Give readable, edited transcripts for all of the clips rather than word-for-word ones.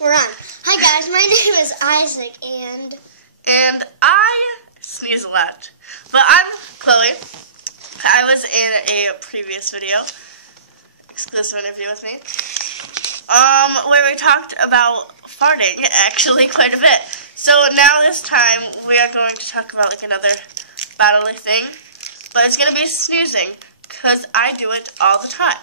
We're on. Hi guys, my name is Isaac and I sneeze a lot. But I'm Chloe. I was in a previous video, exclusive interview with me, where we talked about farting actually quite a bit. So now this time we are going to talk about like another bodily thing, but it's gonna be sneezing because I do it all the time.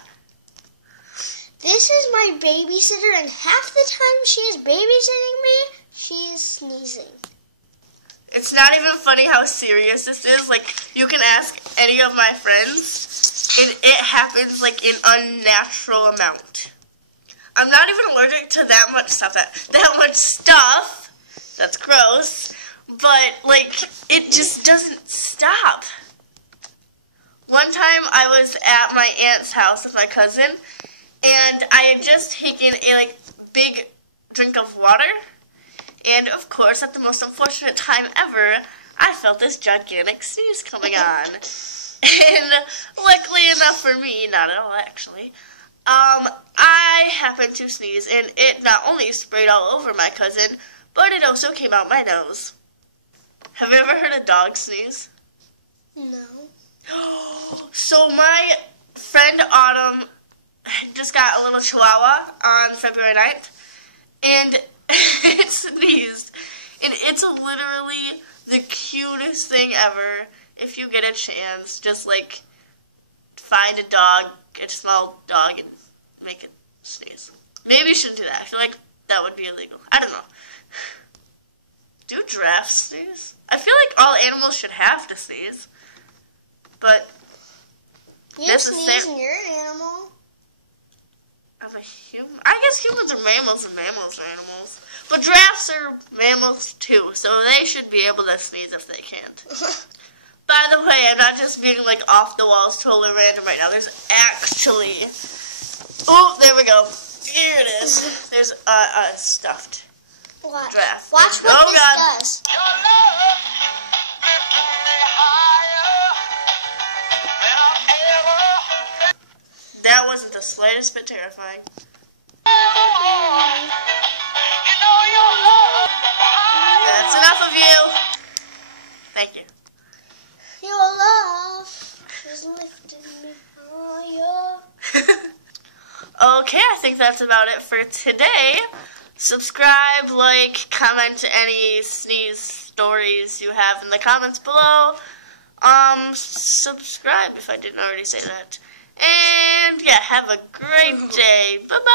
This is my babysitter, and half the time she is babysitting me, she is sneezing. It's not even funny how serious this is. Like, you can ask any of my friends, and it happens like in unnatural amount. I'm not even allergic to that much stuff. That's gross. But like, it just doesn't stop. One time I was at my aunt's house with my cousin, and I had just taken a big drink of water, and of course, at the most unfortunate time ever, I felt this gigantic sneeze coming on. And luckily enough for me, not at all actually, I happened to sneeze, and it not only sprayed all over my cousin, but it also came out my nose. Have you ever heard a dog sneeze? No. So my friend Autumn just got a little chihuahua on February 9th, and it sneezed, and it's literally the cutest thing ever. If you get a chance, just like find a dog, get a small dog, and make it sneeze. Maybe you shouldn't do that. I feel like that would be illegal. I don't know. Do giraffes sneeze? I feel like all animals should have to sneeze, but you sneeze and you're an animal. I'm a human. I guess humans are mammals and mammals are animals. But giraffes are mammals too, so they should be able to sneeze if they can't. By the way, I'm not just being like off the walls, totally random right now. There's actually, oh, there we go. Here it is. There's a stuffed giraffe. Watch what this does. That wasn't the slightest bit terrifying. That's enough of you. Thank you. Your love is lifting me higher. Okay, I think that's about it for today. Subscribe, like, comment any sneeze stories you have in the comments below. Subscribe if I didn't already say that. And yeah, have a great day. Bye-bye.